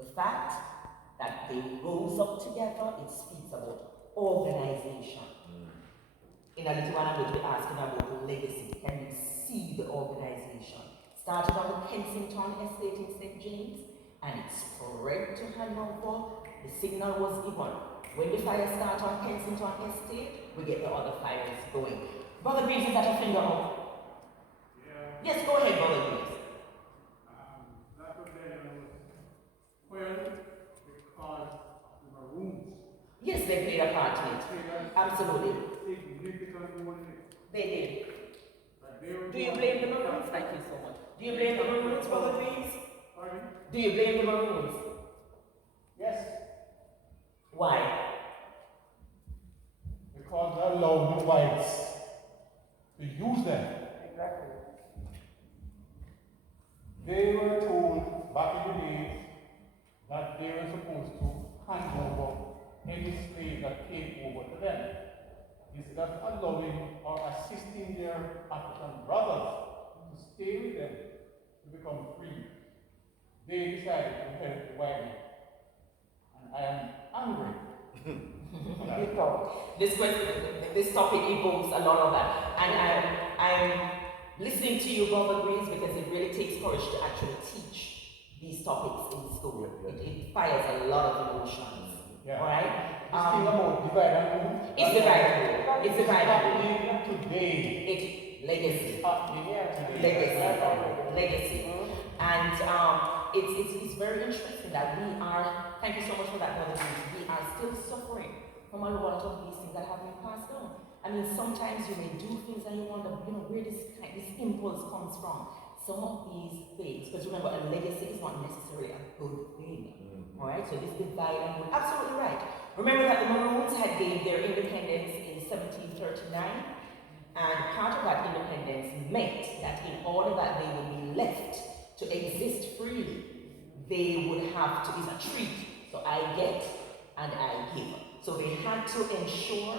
The fact that they rose up together, it speaks about organization. In a little while, I'm going to be asking about legacy. Can you see the organization? Started on the Kensington estate in St. James, and it spread to Hanover. The signal was given. When the fire starts on Kensington estate, we get the other fires going. Brother Greaves, is that a finger up? Yeah. Yes, go ahead, Brother Greaves. That rebellion was well because of the Maroons. Yes, they played a part in it. Absolutely. They did. Do you blame the Maroons? Thank you so much. Do you blame the Maroons, Brother Greaves? Pardon? Do you blame the Maroons? Yes. Why? Because they allowed the whites to use them. Exactly. They were told back in the days that they were supposed to hand over any slave that came over to them. Instead of allowing or assisting their African brothers to stay with them to become free, they decided to help the white man. And I am angry. This topic evokes a lot of that. And I'm listening to you, Brother Greaves, because it really takes courage to actually teach these topics in school. It fires a lot of emotions. Yeah. All right? This thing about divide and rule. It's divide and rule. It's divide and rule. Today. It's legacy. Today. Legacy. And it's very interesting that we are, thank you so much for that, Brother Greaves, we are still suffering from a lot of these things that have been passed down. I mean, sometimes you may do things and you wonder, where this impulse comes from. Some of these things, because remember, a legacy is not necessarily a good thing. All right, so this divide and rule, absolutely right. Remember that the Maroons had gained their independence in 1739, and part of that independence meant that in order that they would be left to exist freely, they would have to, it's a treaty. So I get and I give. So they had to ensure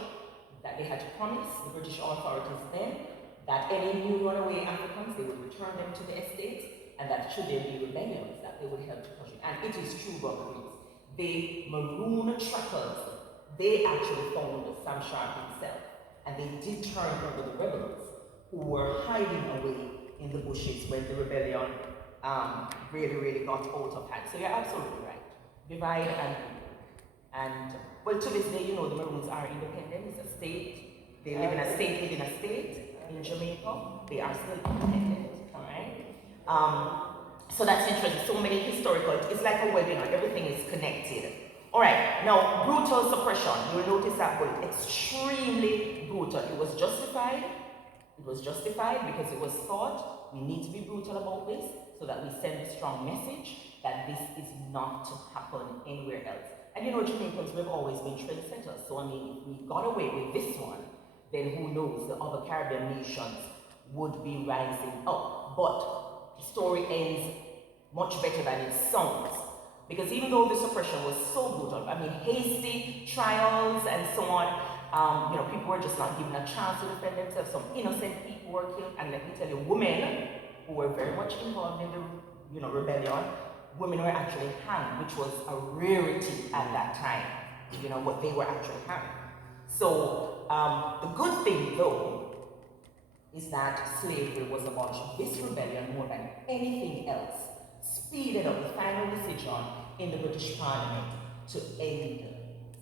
that they had to promise the British authorities then that any new runaway Africans, they would return them to the estates, and that should there be rebellions, that they would help to push it. And it is true, Brother Greaves. The Maroon trappers, they actually found Sam Sharp himself, and they did turn over the rebels who were hiding away in the bushes when the rebellion really got out of hand. So you're absolutely right. Divide and rule. And well, to this day, the Maroons are independent. It's a state. They live in a state within a state. In Jamaica, they are still independent. All right. So that's interesting. So many historical. It's like a webinar. Everything is connected. All right. Now, brutal suppression. You'll notice that word. Extremely brutal. It was justified. It was justified because it was thought we need to be brutal about this so that we send a strong message that this is not to happen anywhere else. And Jamaicans, we've always been trendsetters. So if we got away with this one, then who knows, the other Caribbean nations would be rising up. But the story ends much better than it sounds. Because even though the suppression was so brutal, hasty trials and so on, people were just not given a chance to defend themselves. Some innocent people were killed. And let me tell you, women who were very much involved in the rebellion, women were actually hanged, which was a rarity at that time. But they were actually hanged. So the good thing, though, is that slavery was abolished. This rebellion, more than anything else, speeded up the final decision in the British Parliament to end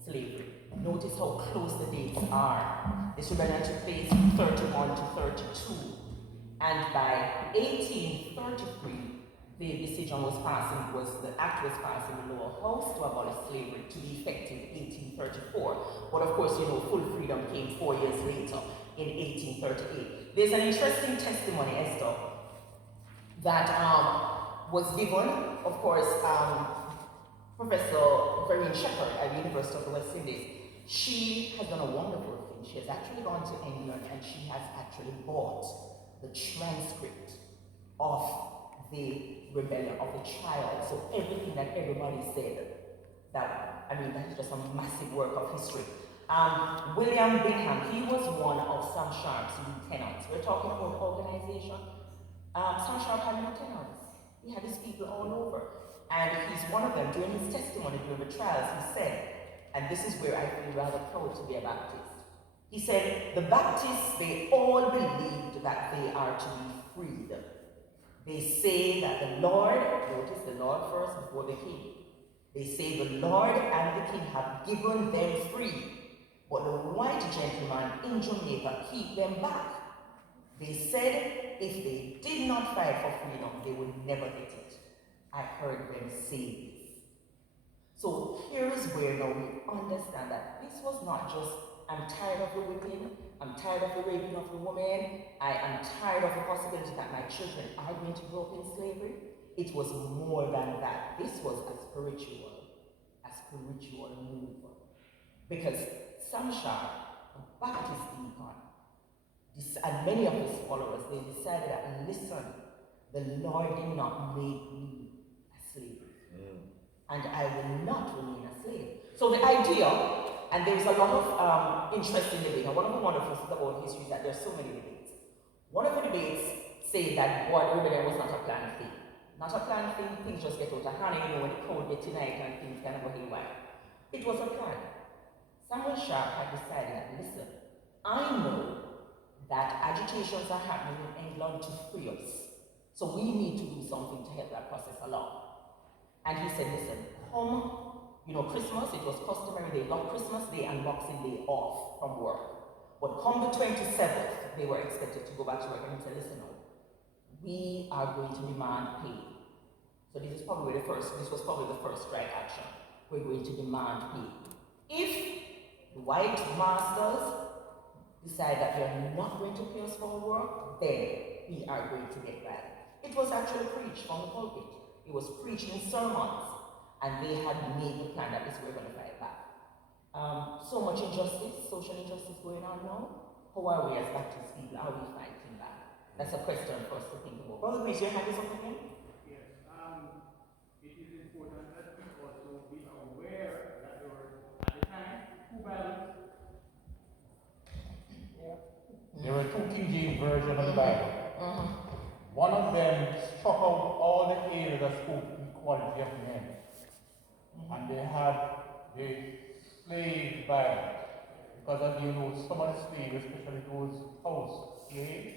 slavery. Notice how close the dates are. This rebellion took place from 31 to 32. And by 1833, the decision was passed, the act was passed in the lower house to abolish slavery to be effective in 1834. But of course, full freedom came 4 years later in 1838. There's an interesting testimony, Esther, that was given, of course, Professor Vereen Shepherd at the University of the West Indies. She has done a wonderful thing. She has actually gone to England and she has actually bought the transcript of the rebellion, of the trial. So everything that everybody said, that's just a massive work of history. William Bingham, he was one of Sam Sharp's lieutenants. We're talking about organization. Sam Sharp had lieutenants. He had his people all over. And he's one of them. During his testimony, during the trials, he said, and this is where I feel rather proud to be a Baptist. He said, the Baptists, they all believed that they are to be freed. They say that the Lord, notice the Lord first before the king. They say the Lord and the king have given them free, but the white gentlemen in Jamaica keep them back. They said if they did not fight for freedom, they would never get it. I heard them say this. So here is where now we understand that this was not just, I'm tired of the whipping, I'm tired of the raping of the woman, I am tired of the possibility that my children are going to grow up in slavery. It was more than that. This was a spiritual move. Because Sam Sharp, a Baptist deacon, and many of his followers, they decided that, listen, the Lord did not make me a slave. And I will not remain a slave. So the idea, and there's a lot of interesting debate, and one of the wonderful things about history is that there's so many debates. One of the debates say that boy rebellion was not a planned thing. Not a planned thing, things just get out of hand, you know, when the crowd get tonight and things kind of go haywire. It was a plan. Samuel Sharp had decided that, listen, I know that agitations are happening in England to free us. So we need to do something to help that process along. And he said, listen, come, you know, Christmas, it was customary, they got Christmas Day and Boxing Day off from work. But come the 27th, they were expected to go back to work, and he said, listen, no, we are going to demand pay. So this was probably the first strike action. We're going to demand pay. If the white masters decide that they're not going to pay us for work, then we are going to get back. It was actually preached from the pulpit. It was preached in sermons, and they had made the plan that this we're going to fight back. So much injustice, social injustice going on now. How are we as Baptist people? Are we fighting back? That's a question for us to think about. Brother Grace, your hand is up again? Yes. It is important that we also be aware that there were, at the time, two Bibles. Yeah. There were two King James versions of the Bible. One of them struck out all the areas that spoke equality of men. And they had the slave Bible. Because of, you know, some of the slaves, especially those house slaves,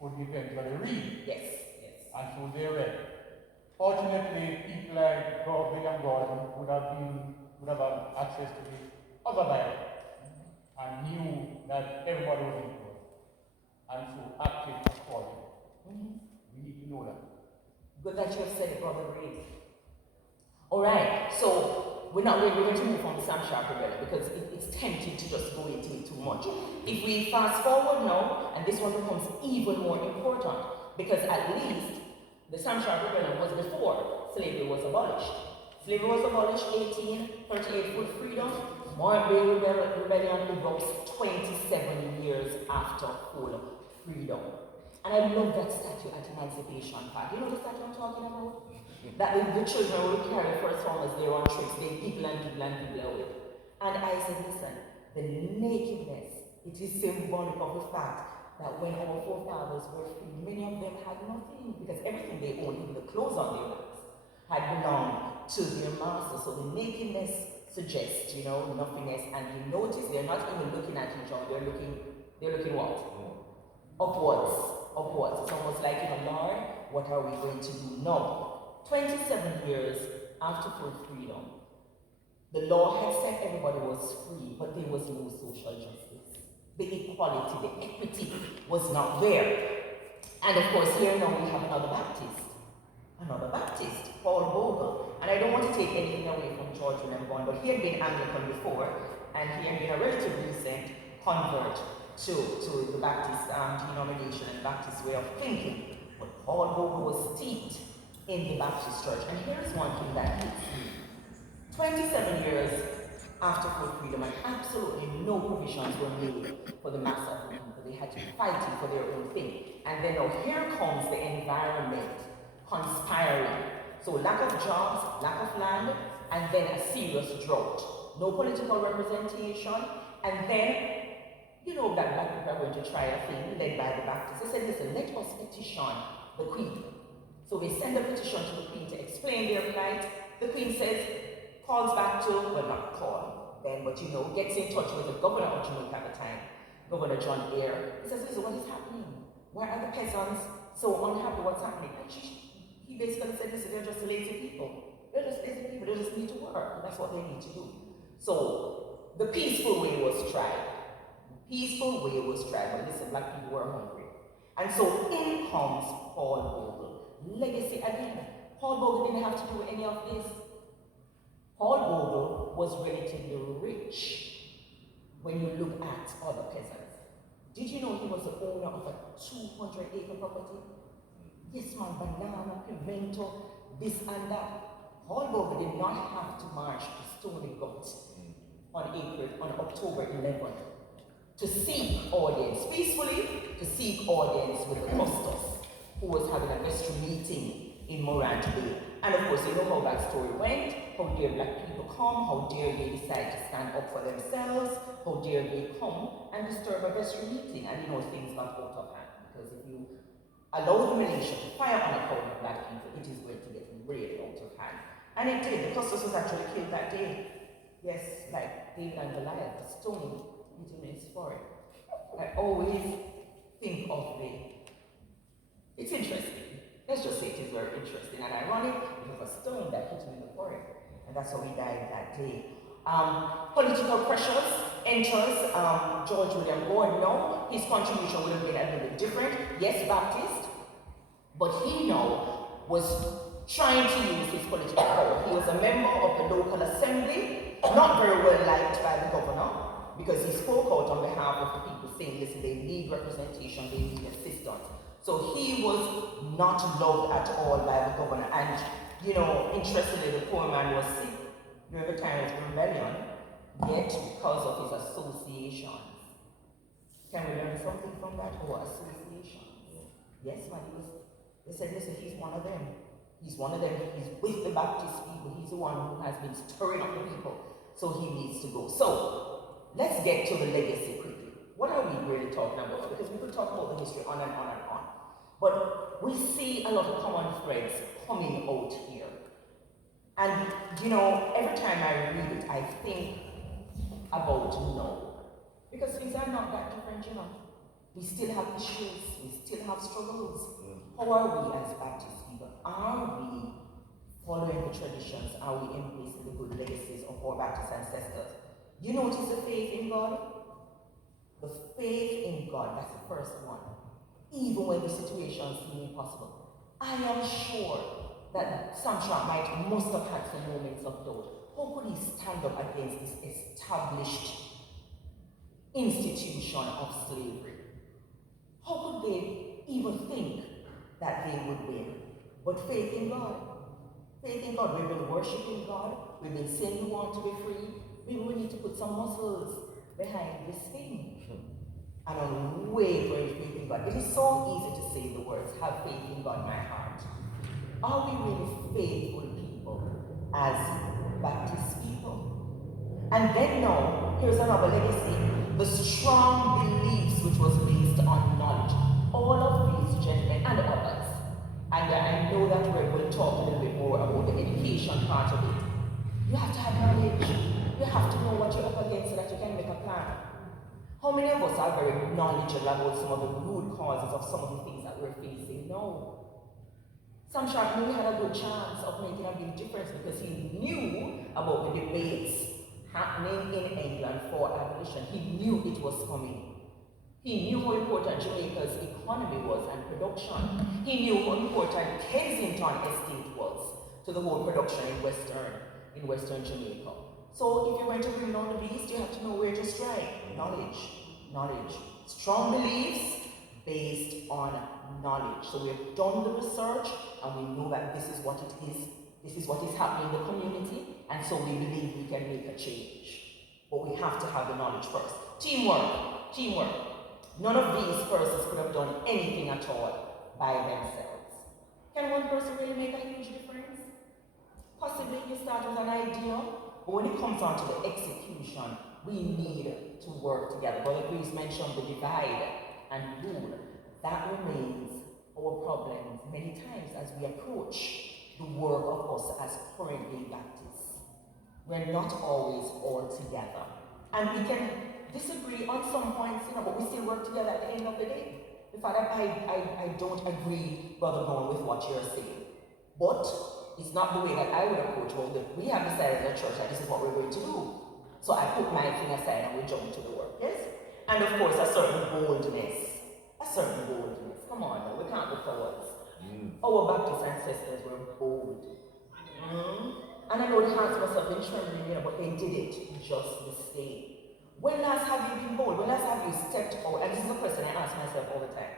could eventually read. Yes. And so they read. Fortunately, people like William Gordon would have had access to the other Bible and knew that everybody was equal. And so acted accordingly. We need to know that. Good that you have said it, Brother Grace. Alright, so we're going to move on to Sam Sharp rebellion because it's tempting to just go into it too much. If we fast forward now, and this one becomes even more important, because at least the Sam Sharp rebellion was before slavery was abolished. Slavery was abolished 1838 for freedom. Marbury rebellion erupts 27 years after full freedom. And I love that statue at Emancipation Park. You know the statue I'm talking about? That the children will carry first home as they're on trips, they giggle away. And I said, listen, the nakedness, it is symbolic of the fact that when our forefathers were free, many of them had nothing, because everything they owned, even the clothes on their backs, had belonged to their master. So the nakedness suggests, you know, nothingness. And you notice they're not even looking at each other, they're looking what? Upwards. It's almost like, you know, Lord, what are we going to do now? 27 years after full freedom, the law had said everybody was free, but there was no social justice. The equality, the equity was not there. And of course, here now we have another Baptist, Paul Bogle. And I don't want to take anything away from George William, but he had been Anglican before, and he had been a relatively recent convert to the Baptist denomination and Baptist way of thinking. But Paul Bogle was steeped in the Baptist church. And here's one thing that hits me. 27 years after full freedom, and absolutely no provisions were made for the mass of the people. They had to fight it for their own thing. And then now here comes the environment conspiring. So lack of jobs, lack of land, and then a serious drought. No political representation, and then you know that black people are going to try a thing led by the Baptists. They said, listen, let us petition the Queen. So they send a petition to the Queen to explain their plight. The Queen says, calls back to, well, not call then, but gets in touch with the governor of Jamaica at the time, Governor John Eyre. He says, listen, what is happening? Why are the peasants so unhappy? What's happening? And he basically said, listen, they're just lazy people. They're just lazy people. They just need to work. And that's what they need to do. So the peaceful way was tried. Peaceful way was tried. But listen, black people were hungry. And so in comes Paul Bogle. Legacy again. Paul Bogle didn't have to do any of this. Paul Bogle was relatively rich when you look at other peasants. Did you know he was the owner of a 200-acre property? Yes, man, banana, pimento, this and that. Paul Bogle did not have to march to Stony Gut on October 11th to seek audience, peacefully, to seek audience with the Custos, who was having a vestry meeting in Morant Bay. And of course, you know how that story went. How dare black people come? How dare they decide to stand up for themselves? How dare they come and disturb a vestry meeting? And things got out of hand. Because if you allow the militia to fire on a crowd of black people, it is going to get really out of hand. And it did. The Custos was actually killed that day. Yes, like David and Goliath, the stoning into his forehead. I always think of it's interesting. Let's just say it is very interesting and ironic. It was a stone that hit him in the forehead. And that's how he died that day. Political pressures enters George William Gordon now. His contribution would have been a little bit different. Yes, Baptist. But he now was trying to use his political power. He was a member of the local assembly, not very well liked by the governor, because he spoke out on behalf of the people saying, listen, they need representation, they need assistance. So he was not loved at all by the governor. And, interestingly, the poor man was sick during the time of the rebellion, yet because of his associations. Can we learn something from that? Or associations? Yes, man, they said, listen, he's one of them. He's one of them. He's with the Baptist people. He's the one who has been stirring up the people. So he needs to go. So let's get to the legacy quickly. What are we really talking about? Because we could talk about the history on and on and on. But we see a lot of common threads coming out here. And, every time I read it, I think about no. Because things are not that different, We still have issues. We still have struggles. How are we as Baptist people? Are we following the traditions? Are we embracing the good legacies of our Baptist ancestors? You notice the faith in God? The faith in God, that's the first one. Even when the situation seems impossible. I am sure that Samshak must have had some moments of doubt. How could he stand up against this established institution of slavery? How could they even think that they would win? But faith in God. Faith in God. We've been worshiping God. We've been saying we want to be free. Maybe we need to put some muscles behind this thing. And unwavering faith in God. It is so easy to say the words, have faith in God, my heart. Are we really faithful people as Baptist people? And then now, here's another legacy. The strong beliefs which was based on knowledge. All of these gentlemen and others. And I know that we'll talk a little bit more about the education part of it. You have to have knowledge. You have to know what you're up against so that you can make a plan. How many of us are very knowledgeable about some of the root causes of some of the things that we're facing? No. Samshak knew he had a good chance of making a big difference because he knew about the debates happening in England for abolition. He knew it was coming. He knew how important Jamaica's economy was and production. He knew how important Kensington Estate was to the whole production in Western Jamaica. So if you're going to bring down the beast, you have to know where to strike. Knowledge. Strong beliefs based on knowledge. So we've done the research and we know that this is what it is. This is what is happening in the community. And so we believe we can make a change. But we have to have the knowledge first. Teamwork. None of these persons could have done anything at all by themselves. Can one person really make a huge difference? Possibly you start with an idea, but when it comes down to the execution, we need to work together. Brother Greaves mentioned the divide and rule. That remains our problems many times as we approach the work of us as current-day Baptists. We're not always all together. And we can disagree on some points, but we still work together at the end of the day. In fact, I don't agree, Brother Brown, with what you're saying. But it's not the way that I would approach it. We have decided as a church that this is what we're going to do. So I put my thing aside and we jump to the work, yes? And of course, a certain boldness. Come on, now, we can't be cowards. Our Baptist ancestors were bold. And I know the hearts must have been trembling, but they did it just the same. When last have you been bold? When last have you stepped out? And this is a question I ask myself all the time.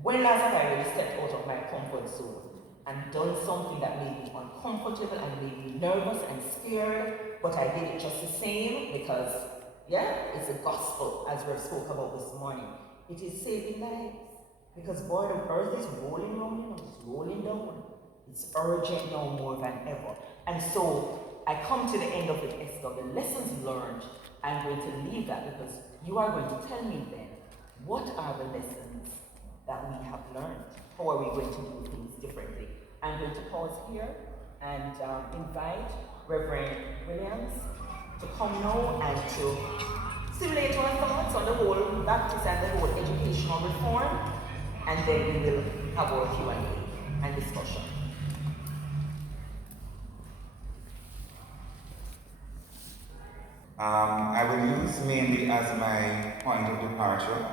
When last have I really stepped out of my comfort zone and done something that made me uncomfortable and made me nervous and scared, but I did it just the same because, it's a gospel, as we spoke about this morning. It is saving lives. Because boy, the earth is rolling around, it's rolling down. It's urgent now more than ever. And so I come to the end of it, Esther, the lessons learned. I'm going to leave that because you are going to tell me then, what are the lessons that we have learned? How are we going to do things differently? I'm going to pause here and invite Reverend Williams to come now and to stimulate our thoughts on the whole Baptist and the whole educational reform, and then we will have our Q&A and discussion. I will use mainly as my point of departure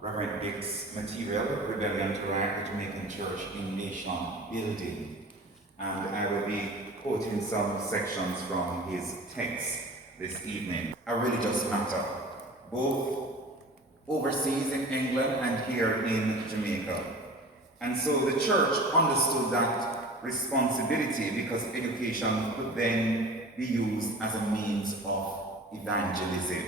Reverend Dick's material, Rebellion to Right, the Jamaican Church in Nation Building. And I will be quoting some sections from his text this evening. A religious matter, both overseas in England and here in Jamaica. And so the church understood that responsibility because education could then be used as a means of evangelism.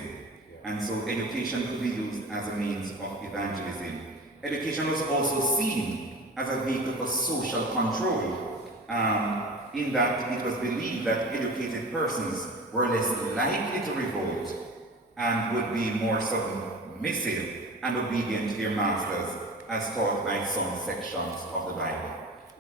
And so education could be used as a means of evangelism. Education was also seen as a vehicle for social control, in that it was believed that educated persons were less likely to revolt and would be more submissive and obedient to their masters, as taught by some sections of the Bible.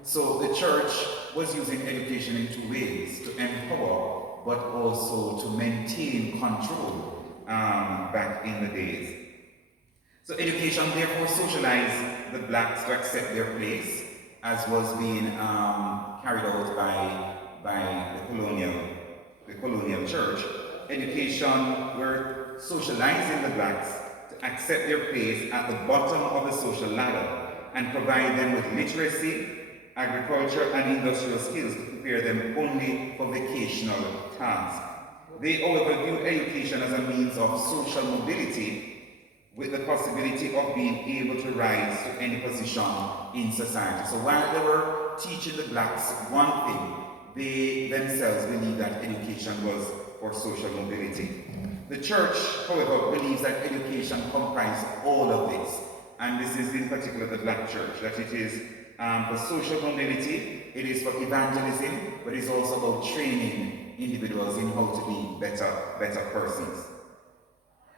So the church was using education in two ways: to empower, but also to maintain control back in the days. So education therefore socialized the blacks to accept their place, as was being carried out by the colonial church. Education were socializing the blacks to accept their place at the bottom of the social ladder and provide them with literacy, agriculture, and industrial skills to prepare them only for vocational tasks. They, however, viewed education as a means of social mobility, with the possibility of being able to rise to any position in society. So while they were teaching the blacks one thing, they themselves believed that education was for social mobility. The church, however, believes that education comprises all of this, and this is in particular the black church, that it is for social mobility, it is for evangelism, but it's also about training individuals in how to be better persons.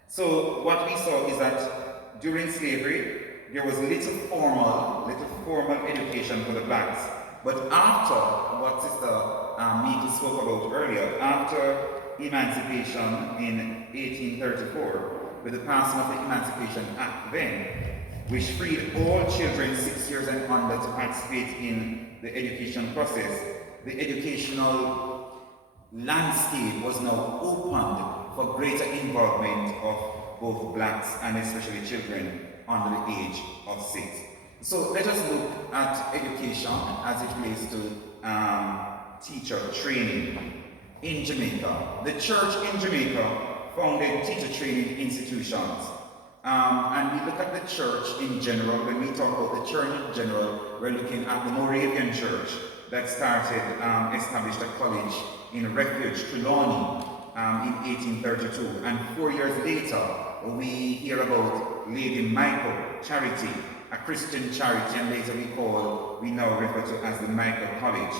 So what we saw is that during slavery, there was little formal education for the blacks. But after what Sister Meikle spoke about earlier, after emancipation in 1834, with the passing of the Emancipation Act then, which freed all children 6 years and under to participate in the education process, the educational landscape was now opened for greater involvement of both blacks and especially children under the age of 6. So let us look at education as it relates to teacher training in Jamaica. The church in Jamaica founded teacher training institutions. And we look at the church in general. When we talk about the church in general, we're looking at the Moravian church that established a college in Refuge, Trelawney, in 1832. And 4 years later, we hear about Lady Meikle Charity, a Christian charity, and later we now refer to as the Meikle College.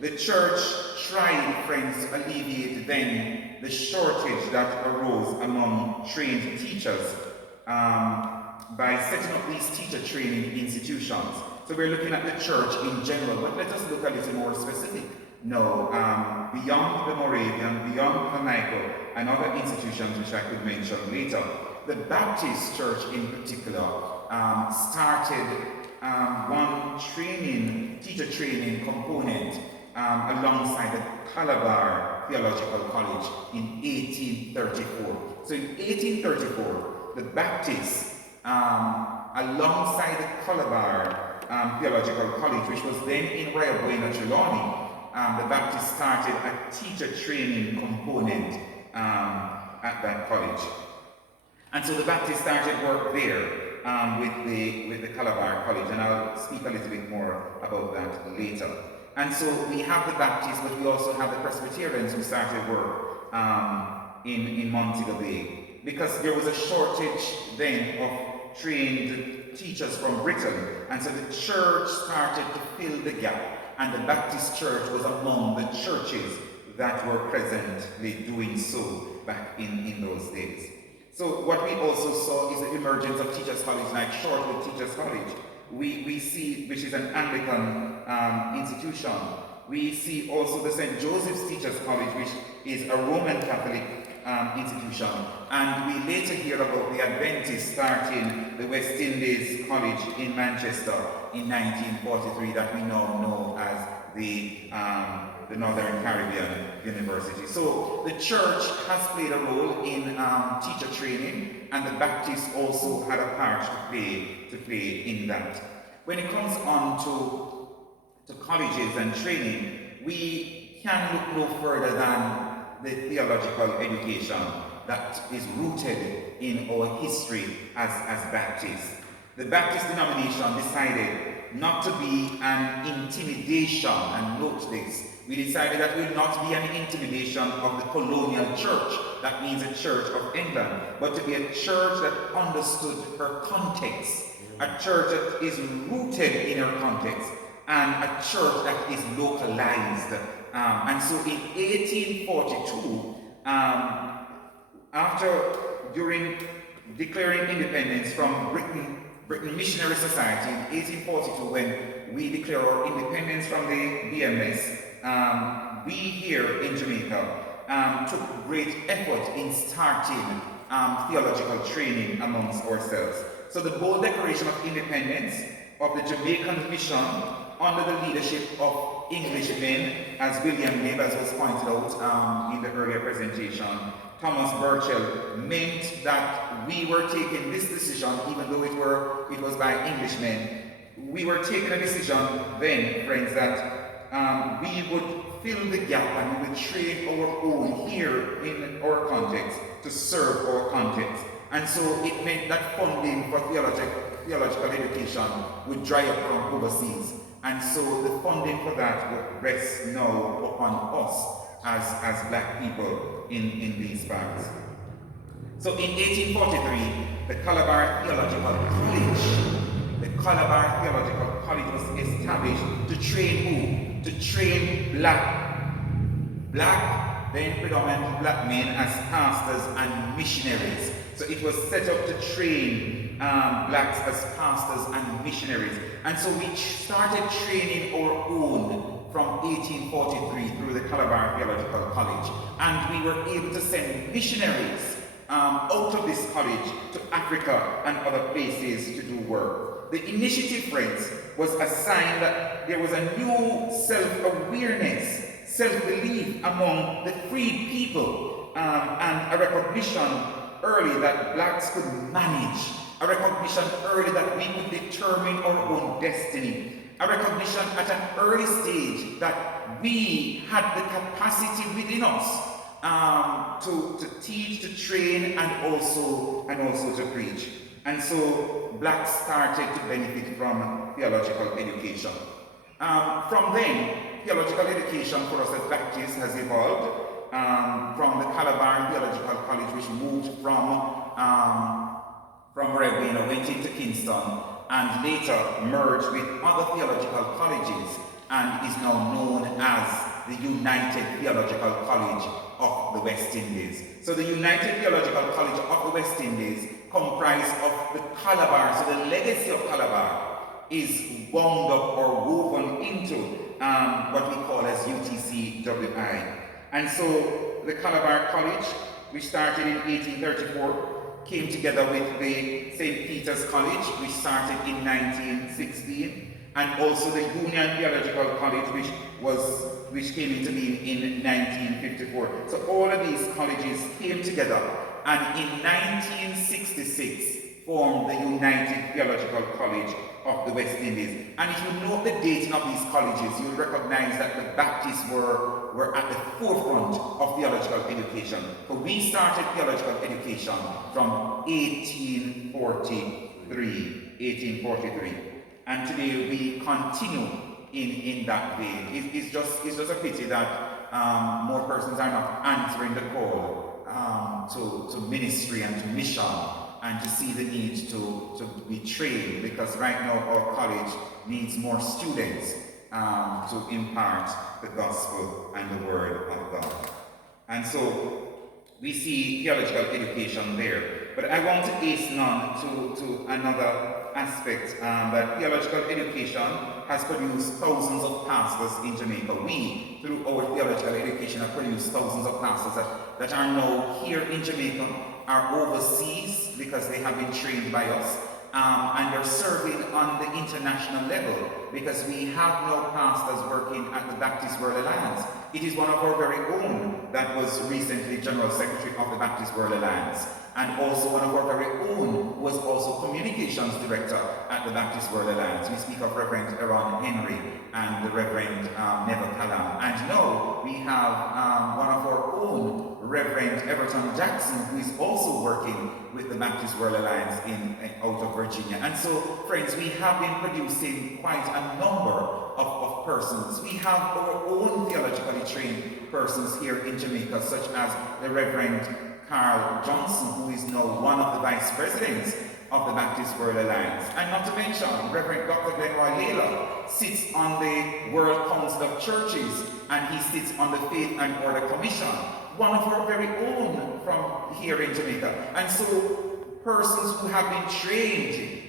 The church tried, friends, to alleviate then the shortage that arose among trained teachers by setting up these teacher training institutions. So we're looking at the church in general, but let us look a little more specific. No, beyond the Moravian, beyond the Meikle, and other institutions which I could mention later, the Baptist Church in particular started one teacher training component alongside the Calabar Theological College in 1834. So in 1834, the Baptists, alongside the Calabar Theological College, which was then in Buena Trelawney, the Baptists started a teacher training component at that college. And so the Baptists started work there with the Calabar College, and I'll speak a little bit more about that later. And so we have the Baptists, but we also have the Presbyterians who started work in Montego Bay, because there was a shortage then of trained teachers from Britain, and so the church started to fill the gap, and the Baptist Church was among the churches that were presently doing so back in those days. So what we also saw is the emergence of Teachers College, like Shortwood Teachers College. We see, which is an Anglican institution. We see also the St. Joseph's Teachers College, which is a Roman Catholic institution. And we later hear about the Adventists starting the West Indies College in Manchester in 1943, that we now know as the Northern Caribbean University. So the church has played a role in teacher training, and the Baptists also had a part to play in that. When it comes on to colleges and training, we can look no further than the theological education that is rooted in our history as Baptists. The Baptist denomination decided not to be an intimidation, and note this, we decided that it will not be an intimidation of the colonial church, that means a church of England, but to be a church that understood her context, a church that is rooted in her context, and a church that is localized. And so in 1842, during declaring independence from Britain Missionary Society in 1842, when we declare our independence from the BMS, we here in Jamaica took great effort in starting theological training amongst ourselves. So the bold declaration of independence of the Jamaican mission under the leadership of Englishmen, as William Knibb, as was pointed out in the earlier presentation, Thomas Burchell, meant that we were taking this decision, even though it was by Englishmen. We were taking a decision then, friends, that we would fill the gap and we would train our own here in our context to serve our context. And so it meant that funding for theological education would dry up from overseas. And so the funding for that would rest now upon us as black people in these parts. So in 1843, the Calabar Theological College was established to train who? To train black, then predominantly black men as pastors and missionaries. So it was set up to train blacks as pastors and missionaries. And so we started training our own from 1843 through the Calabar Theological College. And we were able to send missionaries out of this college to Africa and other places to do work. The initiative, friends, was a sign that there was a new self-awareness, self-belief among the freed people, and a recognition early that blacks could manage, a recognition early that we could determine our own destiny, a recognition at an early stage that we had the capacity within us to teach, to train, and also to preach. And so blacks started to benefit from theological education. From then, theological education for us as Baptists has evolved from the Calabar Theological College, which moved from Rebbein, went into Kingston, and later merged with other theological colleges, and is now known as the United Theological College of the West Indies. So the United Theological College of the West Indies comprised of the Calabar. So the legacy of Calabar is wound up or woven into what we call as UTCWI. And so the Calabar College, which started in 1834, came together with the St. Peter's College, which started in 1916, and also the Union Theological College, which came into being in 1954. So all of these colleges came together and in 1966 formed the United Theological College of the West Indies. And if you note the dating of these colleges, you'll recognize that the Baptists were at the forefront of theological education. So we started theological education from 1843. And today we continue in that vein. It's just a pity that more persons are not answering the call to ministry and to mission and to see the need to be trained, because right now our college needs more students to impart the gospel and the word of God. And so we see theological education there. But I want to hasten on to another aspect, that theological education has produced thousands of pastors in Jamaica. We, through our theological education, have produced thousands of pastors that are now here in Jamaica, are overseas because they have been trained by us, and they're serving on the international level because we have now pastors working at the Baptist World Alliance. It is one of our very own that was recently General Secretary of the Baptist World Alliance, and also one of our very own was also Communications Director at the Baptist World Alliance. We speak of Reverend Aaron Henry and the Reverend Neville Callam. And now we have one of our own, Reverend Everton Jackson, who is also working with the Baptist World Alliance out of Virginia. And so, friends, we have been producing quite a number of persons. We have our own theologically trained persons here in Jamaica, such as the Reverend Carl Johnson, who is now one of the vice presidents of the Baptist World Alliance. And not to mention, Reverend Dr. Glenroy Layla sits on the World Council of Churches, and he sits on the Faith and Order Commission, one of our very own from here in Jamaica. And so persons who have been trained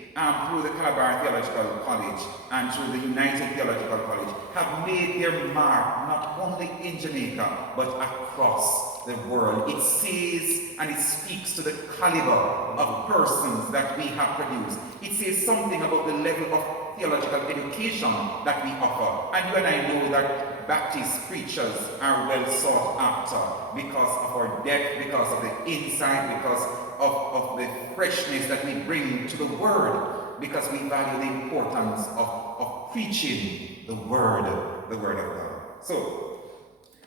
through the Calabar Theological College and through the United Theological College have made their mark not only in Jamaica but across the world. It says and it speaks to the caliber of persons that we have produced. It says something about the level of theological education that we offer. And you and I know that Baptist preachers are well sought after because of our depth, because of the insight, because of the freshness that we bring to the word, because we value the importance of preaching the word of God. So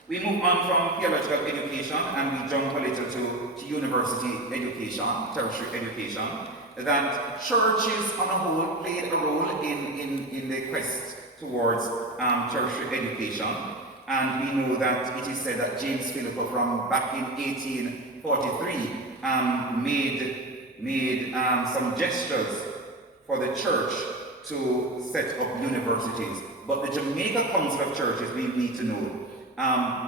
we move on from theological education and we jump a little to university education, tertiary education, that churches on a whole played a role in the quest towards tertiary education. And we know that it is said that James Philippa from back in 1843 made some gestures for the church to set up universities. But the Jamaica Council of Churches, we need to know,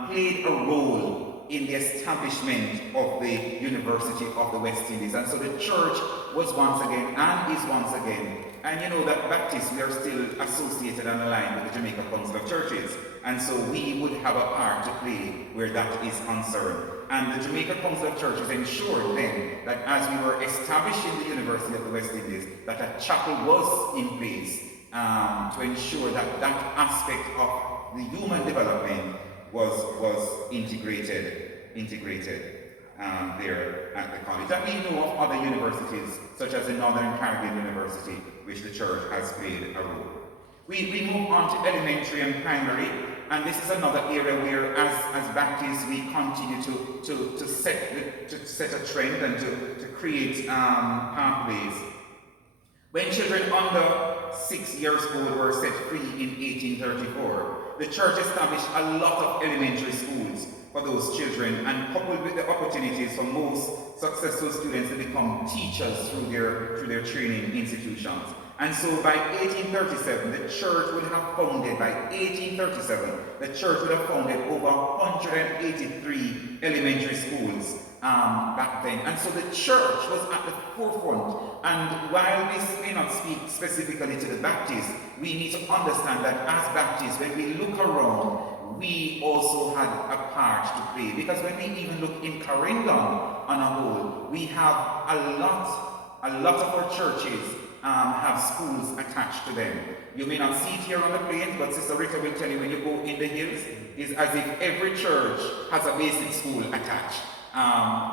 played a role in the establishment of the University of the West Indies. And so the church was once again, and is once again, and you know that Baptists, we are still associated and aligned with the Jamaica Council of Churches. And so we would have a part to play where that is concerned. And the Jamaica Council of Churches ensured then that as we were establishing the University of the West Indies, that a chapel was in place to ensure that that aspect of the human development was integrated there at the college. And we know of other universities, such as the Northern Caribbean University, which the church has played a role. We move on to elementary and primary, and this is another area where, as Baptists, we continue to set a trend and to create pathways. When children under 6 years old were set free in 1834, the church established a lot of elementary schools for those children, and coupled with the opportunities for most successful students to become teachers through their training institutions. And so by 1837, the church would have founded, by 1837, the church would have founded over 183 elementary schools back then. And so the church was at the forefront. And while this may not speak specifically to the Baptists, we need to understand that as Baptists, when we look around, we also had a part to play. Because when we even look in Carindon on a whole, we have a lot of our churches have schools attached to them. You may not see it here on the plains, but Sister Rita will tell you when you go in the hills, it's as if every church has a basic school attached,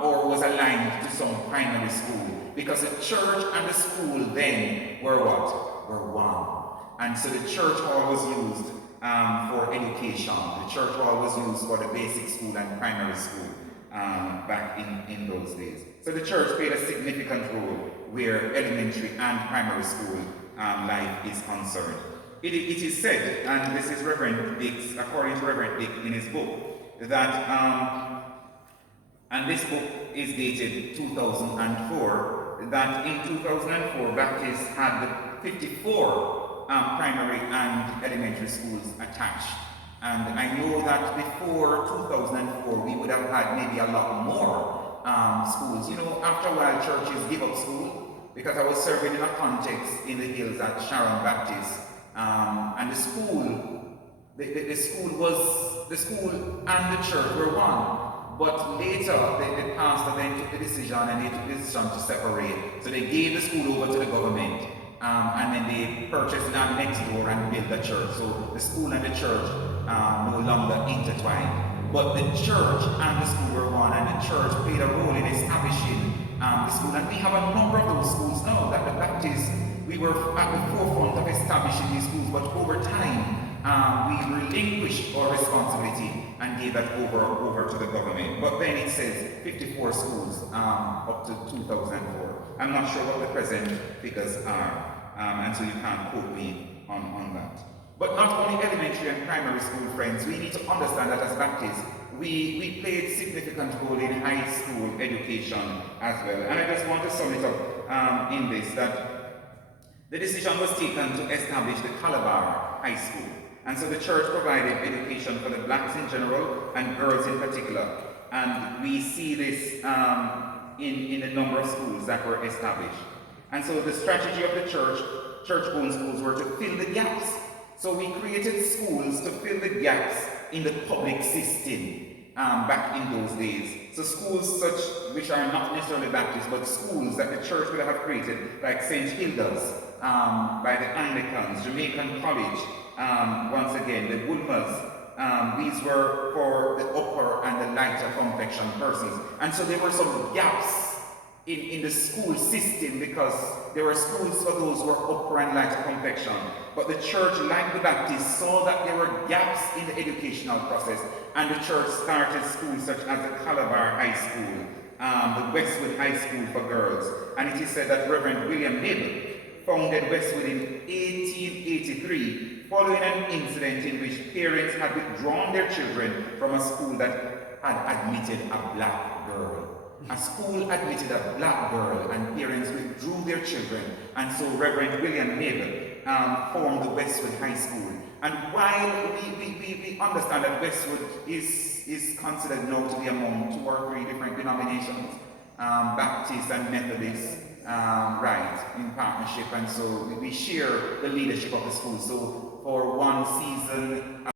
or was aligned to some primary school. Because the church and the school then were what? Were one. And so the church hall was used for education. The church hall was used for the basic school and primary school back in those days. So the church played a significant role where elementary and primary school life is concerned. It is said, and this is Reverend Dix, according to Reverend Dix in his book, that, and this book is dated 2004, that in 2004 Baptists had 54 primary and elementary schools attached. And I know that before 2004 we would have had maybe a lot more schools. You know, after a while churches give up school, because I was serving in a context in the hills at Sharon Baptist, and the school and the church were one. But later the pastor then took the decision, and they took the decision to separate. So they gave the school over to the government, and then they purchased land next door and built the church. So the school and the church no longer intertwined. But the church and the school were one, and the church played a role in establishing the school. And we have a number of those schools now that the Baptists, we were at the forefront of establishing these schools, but over time we relinquished our responsibility and gave that over to the government. But then it says 54 schools up to 2004. I'm not sure what the present figures are, and so you can't quote me on that. But not only elementary and primary school, friends, we need to understand that as Baptists, we played significant role in high school education as well. And I just want to sum it up in this, that the decision was taken to establish the Calabar High School. And so the church provided education for the blacks in general and girls in particular. And we see this in the number of schools that were established. And so the strategy of the church-owned schools were to fill the gaps. So we created schools to fill the gaps in the public system back in those days. So schools such, which are not necessarily Baptist, but schools that the church would have created, like St. Hilda's by the Anglicans, Jamaican College, once again, the Woolmers, these were for the upper and the lighter complexion persons. And so there were some gaps in the school system, because there were schools for those who were upper and lighter complexion. But the church, like the Baptists, saw that there were gaps in the educational process, and the church started schools such as the Calabar High School, the Westwood High School for girls. And it is said that Reverend William Meikle founded Westwood in 1883, following an incident in which parents had withdrawn their children from a school that had admitted a black girl. A school admitted a black girl, and parents withdrew their children. And so Reverend William Meikle formed the Westwood High School. And while we understand that Westwood is considered now to be among 2 or 3 different denominations, Baptist and Methodist, right, in partnership, and so we share the leadership of the school. So for one season,